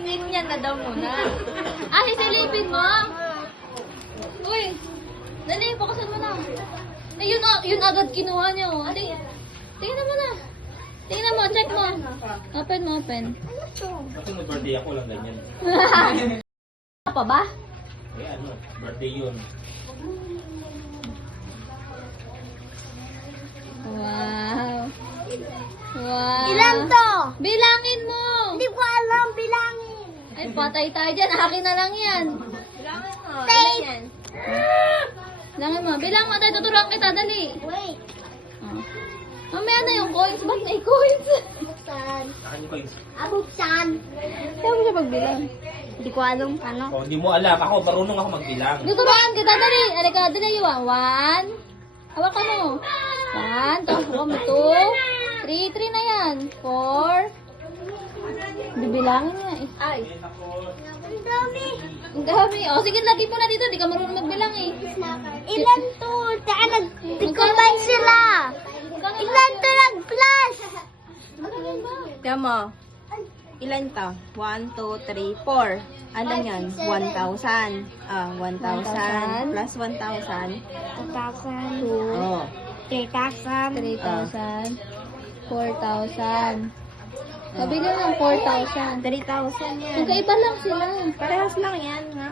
Ganyan na daw muna. Ah, sisilipin mo? Uy, dali, bakasan mo na. Eh, yun agad kinuha niya, oh. Dali, tingnan mo na. Tingnan mo, check mo. Open mo, open. Kasi may birthday ako lang ganyan. Pa ba? Eh ano, birthday yun. Wow. Wow. Ilan to? Bilangin mo. Hindi ko alam bilangin. Ay, patay tayo dyan. Akin na lang yan. Bilangin mo. Ilan yan? Bilangin mo. Bilang mo tayo. Tuturuan kita. Dali. Wait. Oh. Mamaya na yung coins. Ba't may coins? Buksan. Saan yung coins? Buksan. Saan mo siya pagbilang? Hindi ko alam ano. Oh, hindi mo alam. Ako, marunong ako magbilang. Tuturuan kita. Dali. Alika, dali yung 1. Hawakan mo. 1. Tapos hawakan mo 2. 3 na yan. 4. Bibilangin nga eh. Ay. Ang dami. Ang dami. O, sige, lagi mo na dito. Di ka marunong magbilang eh. Ilan to? Saan nag-combine sila? Ilan to nag-plus? Tiyan mo. Ilan to? 1, 2, 3, 4. Ano yan? 1,000. 1,000 plus 1,000. 2,000. Oh. 3,000. 3,000. 4,000. Sabi nga ng 4,000. 3,000 yan. Magkaiba lang sila. Parehas lang yan. Ha?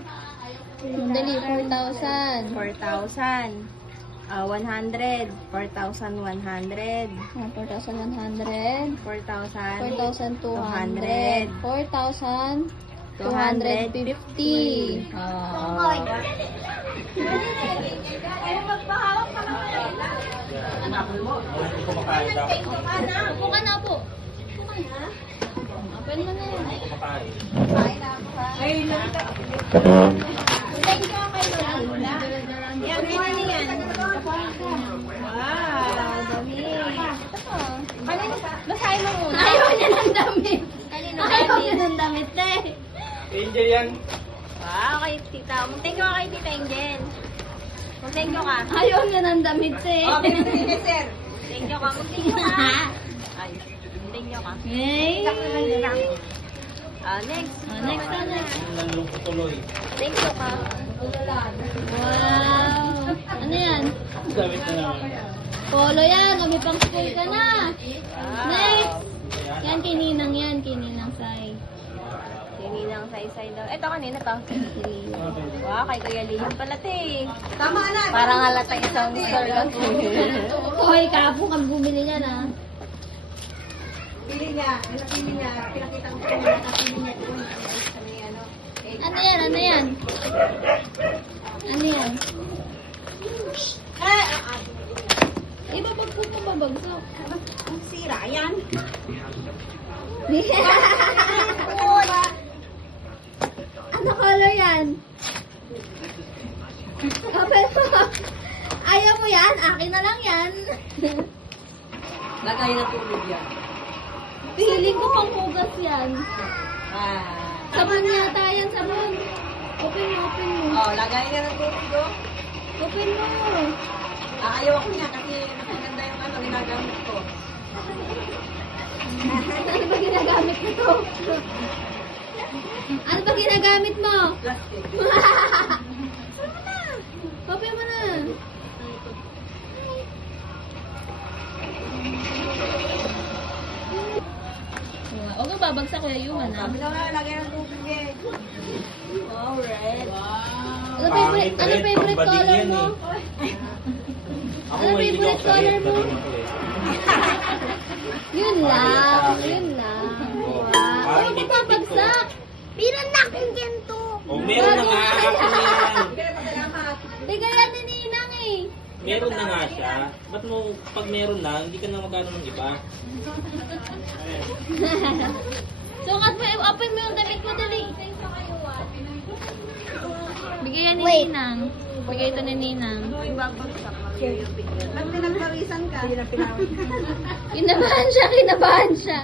Dali, 4,000. 4,000. 100. 4,100. 4,100. 4,000. 4,200. 4,250. Oh. Hindi ko makain daw. Upo ka na po. Open mo na yan. Hindi ko makain. Yan, morning yan. Wow, dami. Basahin mo muna. Ayaw niya ng damit. Ayaw niya ng damit na eh. Angel yan. Wow, kay tita. Thank you kay tita Angel. Thank you ka. Ayaw niya ng damit eh. Thank you ka. Thank you ka. Ay, thank you ka. Hey. Next. Next na next. Nalulong ko tuloy. Thank you ka. Wow. Ano yan? Gamit na naman. Polo yan. O may pang school ka na. Next. Ayan. Yan, kininang yan. Kininang say. Hininang say-say daw. Ito kanina to. Wow, kay Kuya Liam pala te. Tama na. Parang halata isang store lang. Hoy, kapo kang bumili niya na. Pili niya. Pili niya. Pinakita ko niya. Pili niya doon. Ano yan? Ano yan? Ano yan? Ibabag mo babagsak. Ang sira yan. Ano color yan? Kapal mo. Ayaw mo yan? Akin na lang yan. Lagay na tubig yan. Piling ko pang hugas yan. Sabon yata yan, sabon. Open mo, open mo. Oh, lagay na ng tubig oh. Open mo. Ayaw ako niya kasi maganda yung ano ginagamit ko. Ano ba ginagamit mo to? Ano ba ginagamit mo? Plastic. Open mo na. Huwag mo babagsak Kuya Yuman ah. Sabi na nga, lagay ng tubig eh. Oh, red. Ano favorite color mo? Ako Ano mahilig favorite ako sa color red. mo? Galing ako eh. Yun lang. Yun lang. Wow. Parang Huwag mo tipid ko. babagsak. Pero nakinggan to. Oh, meron na nga. Ako na yan. Bigay yan ni Ninang eh. Meron na nga siya. Ba't mo, pag meron na, hindi ka na magkano ng iba? Sukat mo, open mo yung damit mo, dali. Bigay yan ni Wait. Ninang. Bigay ito ni Ninang. Ba't pinagpawisan ka? Hindi na pinawag. Kinabahan siya, kinabahan siya.